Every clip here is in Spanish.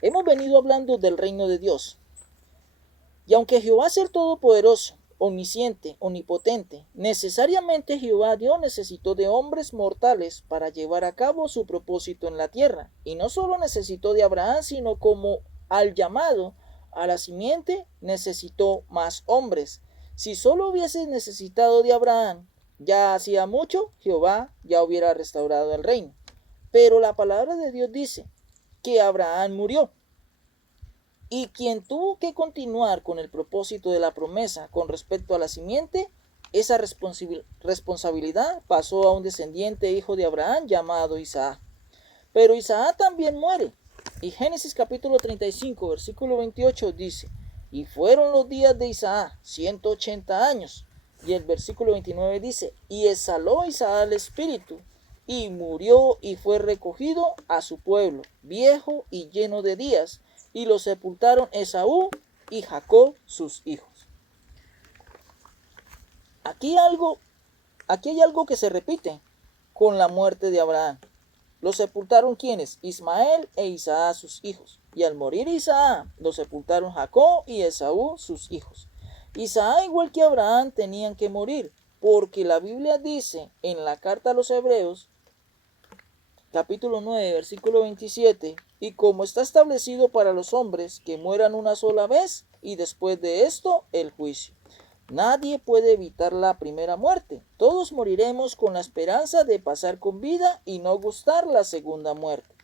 Hemos venido hablando del reino de Dios. Y aunque Jehová es el Todopoderoso, omnisciente, omnipotente, necesariamente Jehová Dios necesitó de hombres mortales para llevar a cabo su propósito en la tierra. Y no solo necesitó de Abraham, sino como al llamado a la simiente necesitó más hombres. Si solo hubiese necesitado de Abraham, ya hacía mucho Jehová ya hubiera restaurado el reino. Pero la palabra de Dios dice que Abraham murió. Y quien tuvo que continuar con el propósito de la promesa con respecto a la simiente, esa responsabilidad pasó a un descendiente hijo de Abraham llamado Isaac. Pero Isaac también muere. Y Génesis capítulo 35, versículo 28 dice, y fueron los días de Isaac 180 años. Y el versículo 29 dice, y exhaló Isaac el espíritu, y murió y fue recogido a su pueblo, viejo y lleno de días, y lo sepultaron Esaú y Jacob sus hijos. Aquí hay algo que se repite con la muerte de Abraham. Lo sepultaron quienes, Ismael e Isaac sus hijos. Y al morir Isaac, lo sepultaron Jacob y Esaú sus hijos. Isaac igual que Abraham tenían que morir, porque la Biblia dice en la carta a los Hebreos, capítulo 9, versículo 27, y como está establecido para los hombres que mueran una sola vez, y después de esto el juicio. Nadie puede evitar la primera muerte. Todos moriremos con la esperanza de pasar con vida y no gustar la segunda muerte.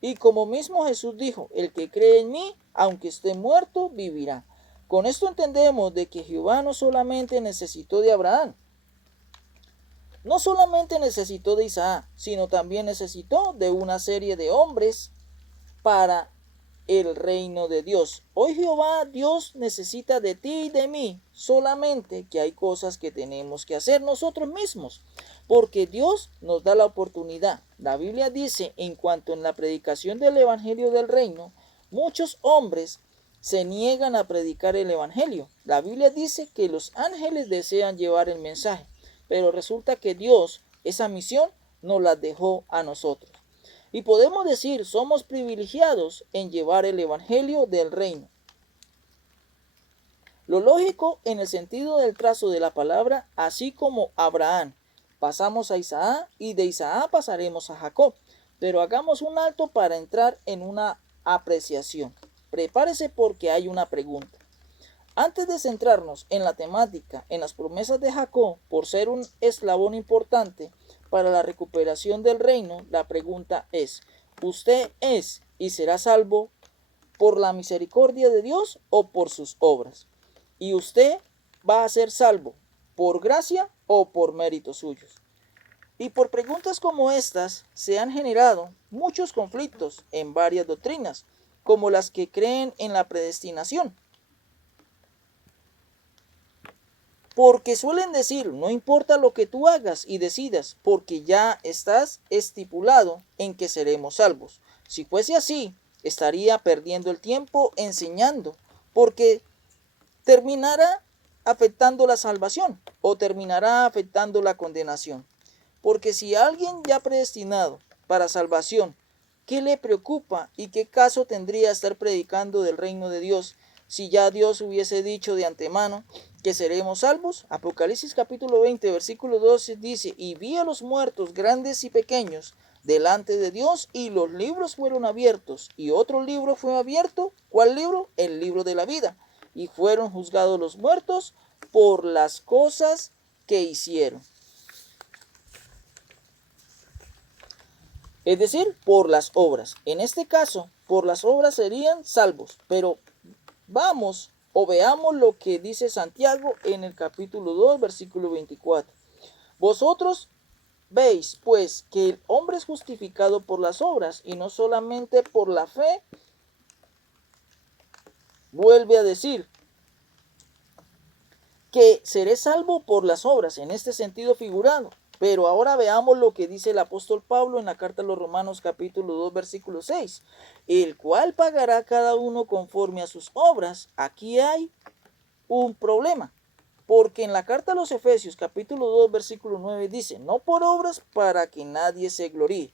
Y como mismo Jesús dijo, el que cree en mí, aunque esté muerto, vivirá. Con esto entendemos de que Jehová no solamente necesitó de Abraham, no solamente necesitó de Isaac, sino también necesitó de una serie de hombres para el reino de Dios. Hoy Jehová Dios necesita de ti y de mí, solamente que hay cosas que tenemos que hacer nosotros mismos, porque Dios nos da la oportunidad. La Biblia dice, en cuanto en la predicación del evangelio del reino, muchos hombres se niegan a predicar el evangelio. La Biblia dice que los ángeles desean llevar el mensaje, pero resulta que Dios esa misión nos la dejó a nosotros. Y podemos decir, somos privilegiados en llevar el evangelio del reino. Lo lógico en el sentido del trazo de la palabra, así como Abraham, pasamos a Isaac y de Isaac pasaremos a Jacob. Pero hagamos un alto para entrar en una apreciación. Prepárese porque hay una pregunta. Antes de centrarnos en la temática, en las promesas de Jacob, por ser un eslabón importante para la recuperación del reino, la pregunta es, ¿usted es y será salvo por la misericordia de Dios o por sus obras? ¿Y usted va a ser salvo por gracia o por méritos suyos? Y por preguntas como estas se han generado muchos conflictos en varias doctrinas, como las que creen en la predestinación. Porque suelen decir, no importa lo que tú hagas y decidas, porque ya estás estipulado en que seremos salvos. Si fuese así, estaría perdiendo el tiempo enseñando, porque terminará afectando la salvación o terminará afectando la condenación. Porque si alguien ya predestinado para salvación, ¿qué le preocupa y qué caso tendría estar predicando del reino de Dios si ya Dios hubiese dicho de antemano que seremos salvos? Apocalipsis capítulo 20, versículo 12 dice, y vi a los muertos grandes y pequeños delante de Dios, y los libros fueron abiertos, y otro libro fue abierto. ¿Cuál libro? El libro de la vida. Y fueron juzgados los muertos por las cosas que hicieron. Es decir, por las obras. En este caso, por las obras serían salvos. Pero vamos o veamos lo que dice Santiago en el capítulo 2, versículo 24. Vosotros veis, pues, que el hombre es justificado por las obras y no solamente por la fe. Vuelve a decir que seré salvo por las obras, en este sentido figurado. Pero ahora veamos lo que dice el apóstol Pablo en la carta a los Romanos capítulo 2 versículo 6, el cual pagará a cada uno conforme a sus obras. Aquí hay un problema, porque en la carta a los Efesios capítulo 2 versículo 9 dice, no por obras para que nadie se gloríe.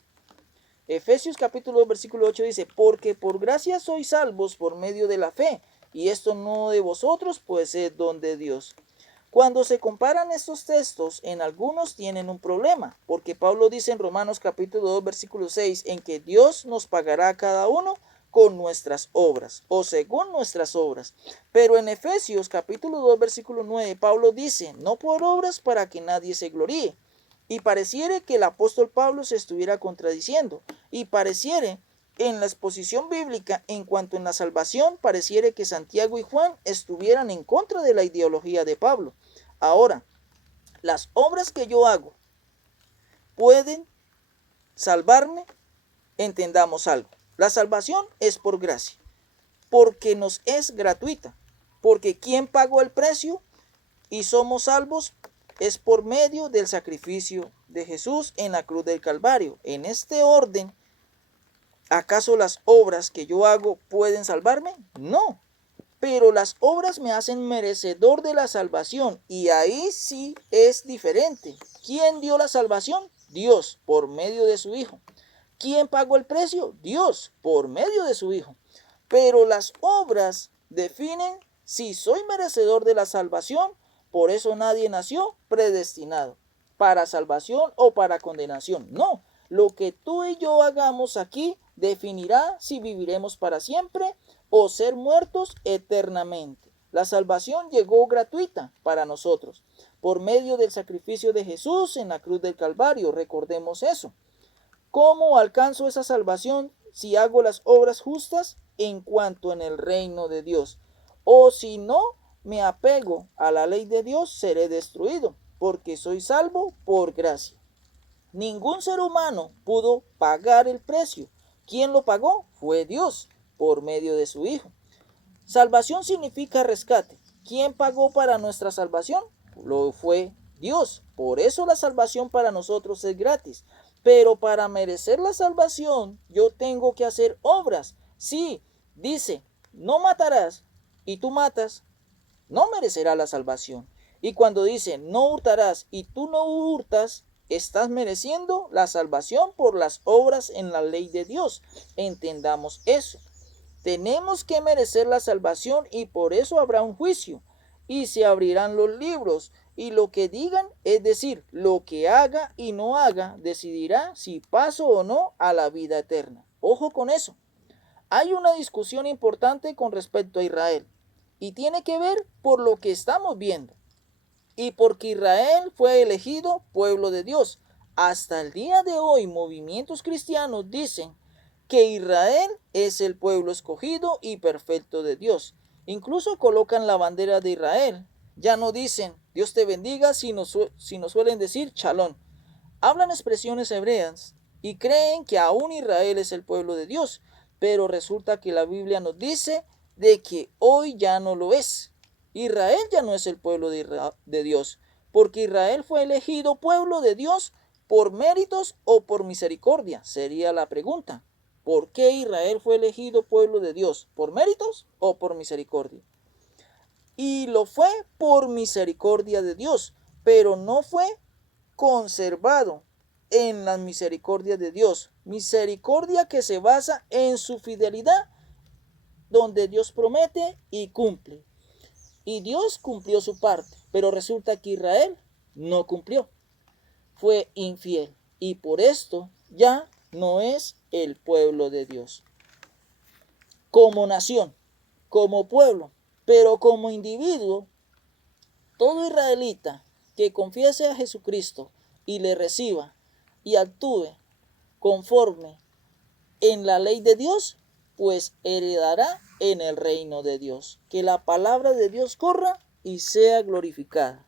Efesios capítulo 2, versículo 8 dice, porque por gracia sois salvos por medio de la fe, y esto no de vosotros, pues es don de Dios. Cuando se comparan estos textos, en algunos tienen un problema, porque Pablo dice en Romanos capítulo 2, versículo 6, en que Dios nos pagará a cada uno con nuestras obras, o según nuestras obras. Pero en Efesios capítulo 2, versículo 9, Pablo dice, no por obras para que nadie se gloríe. Y pareciere que el apóstol Pablo se estuviera contradiciendo, y pareciere en la exposición bíblica en cuanto en la salvación, pareciere que Santiago y Juan estuvieran en contra de la ideología de Pablo. Ahora, las obras que yo hago pueden salvarme. Entendamos algo. La salvación es por gracia, porque nos es gratuita, porque quien pagó el precio y somos salvos es por medio del sacrificio de Jesús en la cruz del Calvario. En este orden, ¿acaso las obras que yo hago pueden salvarme? No, pero las obras me hacen merecedor de la salvación, y ahí sí es diferente. ¿Quién dio la salvación? Dios, por medio de su Hijo. ¿Quién pagó el precio? Dios, por medio de su Hijo. Pero las obras definen si soy merecedor de la salvación. Por eso nadie nació predestinado para salvación o para condenación. No, lo que tú y yo hagamos aquí definirá si viviremos para siempre o ser muertos eternamente. La salvación llegó gratuita para nosotros por medio del sacrificio de Jesús en la cruz del Calvario. Recordemos eso. ¿Cómo alcanzo esa salvación si hago las obras justas en cuanto en el reino de Dios? O si no me apego a la ley de Dios, seré destruido, porque soy salvo por gracia. Ningún ser humano pudo pagar el precio. ¿Quién lo pagó? Fue Dios, por medio de su Hijo. Salvación significa rescate. ¿Quién pagó para nuestra salvación? Lo fue Dios. Por eso la salvación para nosotros es gratis. Pero para merecer la salvación, yo tengo que hacer obras. Sí, dice, no matarás, y tú matas, no merecerás la salvación. Y cuando dice, no hurtarás, y tú no hurtas, estás mereciendo la salvación por las obras en la ley de Dios. Entendamos eso. Tenemos que merecer la salvación, y por eso habrá un juicio, y se abrirán los libros, y lo que digan, es decir, lo que haga y no haga, decidirá si paso o no a la vida eterna. Ojo con eso. Hay una discusión importante con respecto a Israel, y tiene que ver por lo que estamos viendo, y porque Israel fue elegido pueblo de Dios. Hasta el día de hoy, movimientos cristianos dicen que Israel es el pueblo escogido y perfecto de Dios. Incluso colocan la bandera de Israel. Ya no dicen Dios te bendiga, sino suelen decir Shalom. Hablan expresiones hebreas y creen que aún Israel es el pueblo de Dios, pero resulta que la Biblia nos dice de que hoy ya no lo es. Israel ya no es el pueblo de Dios, porque Israel fue elegido pueblo de Dios por méritos o por misericordia, sería la pregunta. ¿Por qué Israel fue elegido pueblo de Dios? ¿Por méritos o por misericordia? Y lo fue por misericordia de Dios, pero no fue conservado en la misericordia de Dios. Misericordia que se basa en su fidelidad, donde Dios promete y cumple. Y Dios cumplió su parte, pero resulta que Israel no cumplió. Fue infiel, y por esto ya no es el pueblo de Dios. Como nación, como pueblo, pero como individuo, todo israelita que confiese a Jesucristo y le reciba y actúe conforme en la ley de Dios, pues heredará en el reino de Dios. Que la palabra de Dios corra y sea glorificada.